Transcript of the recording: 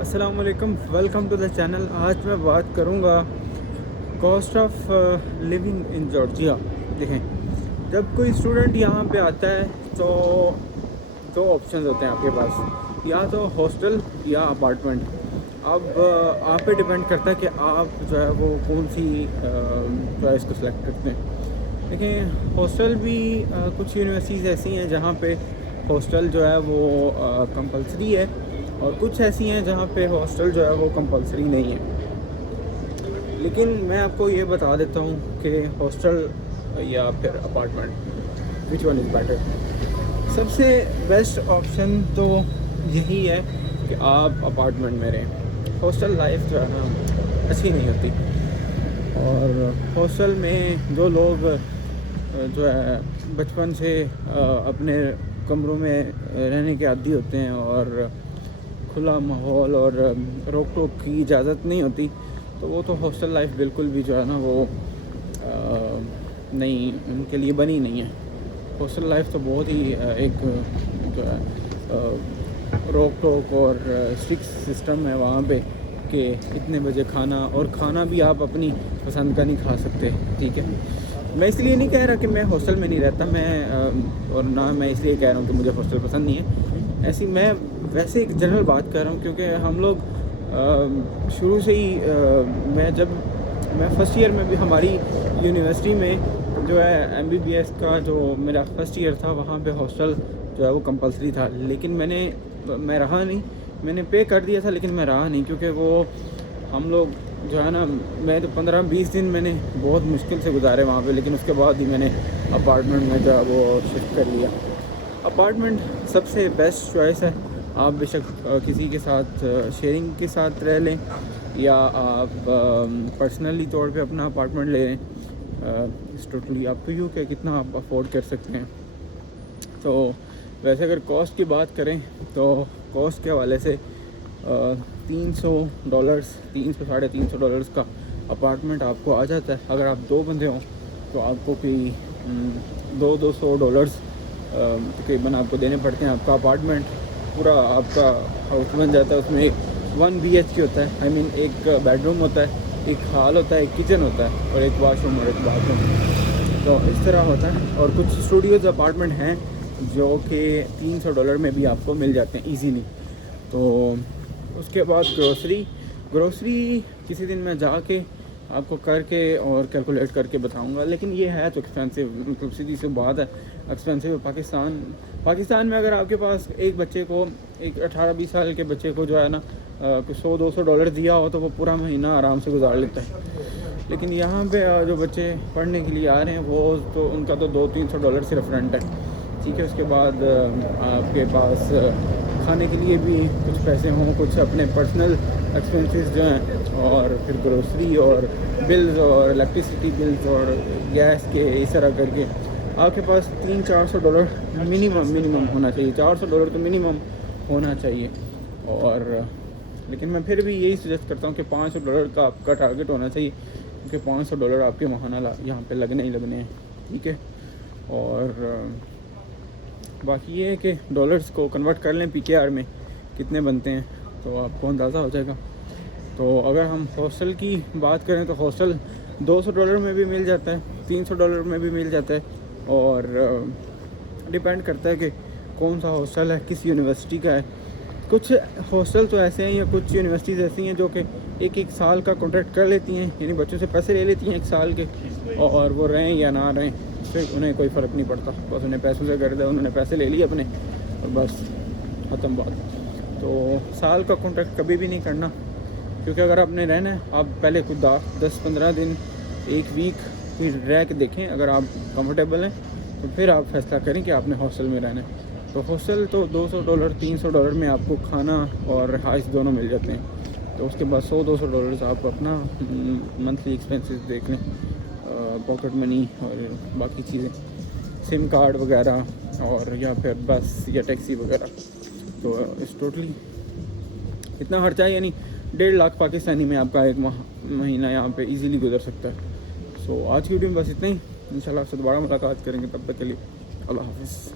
السلام علیکم، welcome to the channel. آج میں بات کروں گا cost of living in Georgia. دیکھیں، جب کوئی اسٹوڈنٹ یہاں پہ آتا ہے تو دو آپشنز ہوتے ہیں آپ کے پاس، یا تو ہاسٹل یا اپارٹمنٹ۔ اب آپ پہ ڈپینڈ کرتا ہے کہ آپ جو ہے وہ کون سی چوائس کو سلیکٹ کرتے ہیں۔ دیکھیں، ہاسٹل بھی کچھ یونیورسٹیز ایسی ہیں جہاں پہ ہاسٹل جو ہے وہ کمپلسری ہے، اور کچھ ایسی ہیں جہاں پہ ہاسٹل جو ہے وہ کمپلسری نہیں ہے۔ لیکن میں آپ کو یہ بتا دیتا ہوں کہ ہاسٹل یا پھر apartment which one is better. سب سے بیسٹ آپشن تو یہی ہے کہ آپ اپارٹمنٹ میں رہیں۔ ہاسٹل لائف جو ہے نا اچھی نہیں ہوتی، اور ہاسٹل میں جو لوگ جو ہے بچپن سے اپنے کمروں میں رہنے کے عادی ہوتے ہیں اور کھلا ماحول اور روک ٹوک کی اجازت نہیں ہوتی، تو وہ تو ہاسٹل لائف بالکل بھی جو ہے نا وہ نہیں، ان کے لیے بنی نہیں ہے۔ ہاسٹل لائف تو بہت ہی ایک جو ہے روک ٹوک اور اسٹرکٹ سسٹم ہے وہاں پہ کہ اتنے بجے کھانا، اور کھانا بھی آپ اپنی پسند کا نہیں کھا سکتے، ٹھیک ہے۔ میں اس لیے نہیں کہہ رہا کہ میں ہاسٹل میں نہیں رہتا، اور نہ میں اس لیے کہہ رہا ہوں کہ مجھے ہاسٹل پسند نہیں ہے۔ ایسی میں ویسے ایک جنرل بات کر رہا ہوں، کیونکہ ہم لوگ شروع سے ہی میں فرسٹ ایئر میں بھی ہماری یونیورسٹی میں جو ہے MBBS کا جو میرا فرسٹ ایئر تھا، وہاں پہ ہاسٹل جو ہے وہ کمپلسری تھا، لیکن میں رہا نہیں۔ میں نے پے کر دیا تھا لیکن میں رہا نہیں، کیونکہ وہ ہم لوگ جو ہے نا، میں تو 15-20 دن میں نے بہت مشکل سے گزارے وہاں پہ، لیکن اس کے بعد ہی میں نے اپارٹمنٹ میں جو ہے وہ شفٹ کر لیا۔ اپارٹمنٹ سب سے بیسٹ چوائس ہے۔ آپ بے شک کسی کے ساتھ شیئرنگ کے ساتھ رہ لیں، یا آپ پرسنلی طور پہ اپنا اپارٹمنٹ لے لیں، it's totally up to you کہ کتنا آپ افورڈ کر سکتے ہیں۔ تو ویسے اگر کاسٹ کی بات کریں تو کاسٹ کے حوالے سے $300 $300-350 کا اپارٹمنٹ آپ کو آ جاتا ہے۔ اگر آپ 2 بندے ہوں تو آپ کو کوئی $200 تقریباً آپ کو دینے پڑتے ہیں۔ آپ کا اپارٹمنٹ پورا آپ کا ہاؤس بن جاتا ہے۔ اس میں ایک 1 BHK ہوتا ہے، ایک بیڈ روم ہوتا ہے، ایک ہال ہوتا ہے، ایک کچن ہوتا ہے، اور ایک واش روم اور ایک باتھ روم، تو اس طرح ہوتا ہے۔ اور کچھ اسٹوڈیوز اپارٹمنٹ ہیں جو کہ $300 میں بھی آپ کو مل جاتے ہیں ایزیلی۔ تو اس کے بعد گروسری کسی دن میں جا کے آپ کو کر کے اور کیلکولیٹ کر کے بتاؤں گا، لیکن یہ ہے تو ایکسپینسو، مطلب سیدھی سی بات ہے، ایکسپینسو۔ پاکستان میں اگر آپ کے پاس ایک بچے کو، ایک 18-20 سال کے بچے کو جو ہے نا $100-200 دیا ہو تو وہ پورا مہینہ آرام سے گزار لیتا ہے۔ لیکن یہاں پہ جو بچے پڑھنے کے لیے آ رہے ہیں، وہ تو ان کا تو $200-300 صرف رینٹ ہے، ٹھیک ہے۔ اس کے بعد آپ کے پاس کھانے کے لیے بھی کچھ پیسے ہوں، کچھ اپنے پرسنل ایکسپینسز جو ہیں، اور پھر گروسری اور بلز اور الیکٹریسٹی بلز اور گیس کے، اس طرح کر کے آپ کے پاس $300-400 منیمم ہونا چاہیے۔ $400 تو منیمم ہونا چاہیے۔ اور لیکن میں پھر بھی یہی سجیسٹ کرتا ہوں کہ $500 کا آپ کا ٹارگٹ ہونا چاہیے، کیونکہ $500 آپ کے ماہانہ یہاں پہ لگنے ہی لگنے ہیں، ٹھیک ہے۔ اور باقی یہ ہے کہ ڈالرز کو کنورٹ کر لیں PKR میں کتنے بنتے ہیں تو آپ کو اندازہ ہو جائے گا۔ تو اگر ہم ہاسٹل کی بات کریں تو ہاسٹل $200 میں بھی مل جاتا ہے، $300 میں بھی مل جاتا ہے، اور ڈیپینڈ کرتا ہے کہ کون سا ہاسٹل ہے، کس یونیورسٹی کا ہے۔ کچھ ہاسٹل تو ایسے ہیں، یا کچھ یونیورسٹیز ایسی ہیں جو کہ ایک سال کا کانٹریکٹ کر لیتی ہیں، یعنی بچوں سے پیسے لے لیتی ہیں 1 سال کے، اور وہ رہیں یا نہ رہیں اس سے انہیں کوئی فرق نہیں پڑتا، بس انہیں پیسوں سے کر دیا، انہوں نے پیسے لے لیے اپنے اور بس ختم بات۔ تو سال کا کانٹریکٹ کبھی بھی نہیں کرنا، کیونکہ اگر آپ نے رہنا ہے، آپ پہلے کچھ 10-15 دن 1 ویک پھر رہ کے دیکھیں، اگر آپ کمفرٹیبل ہیں تو پھر آپ فیصلہ کریں کہ آپ نے ہاسٹل میں رہنا ہے۔ تو ہاسٹل تو $200-300 میں آپ کو کھانا اور رہائش دونوں مل جاتے ہیں۔ تو اس کے بعد $100-200 آپ اپنا منتھلی ایکسپینسز دیکھ لیں، پاکٹ منی اور باقی چیزیں، سم کارڈ وغیرہ، اور یا پھر بس یا ٹیکسی وغیرہ۔ تو اس ٹوٹلی اتنا خرچہ ہے، یعنی 1.5 لاکھ پاکستانی میں آپ کا ایک مہینہ یہاں پہ ایزیلی گزر سکتا ہے۔ سو آج کی ویڈیو میں بس اتنا ہی، انشاءاللہ آپ سے دوبارہ ملاقات کریں گے، تب تک کے لیے اللہ حافظ۔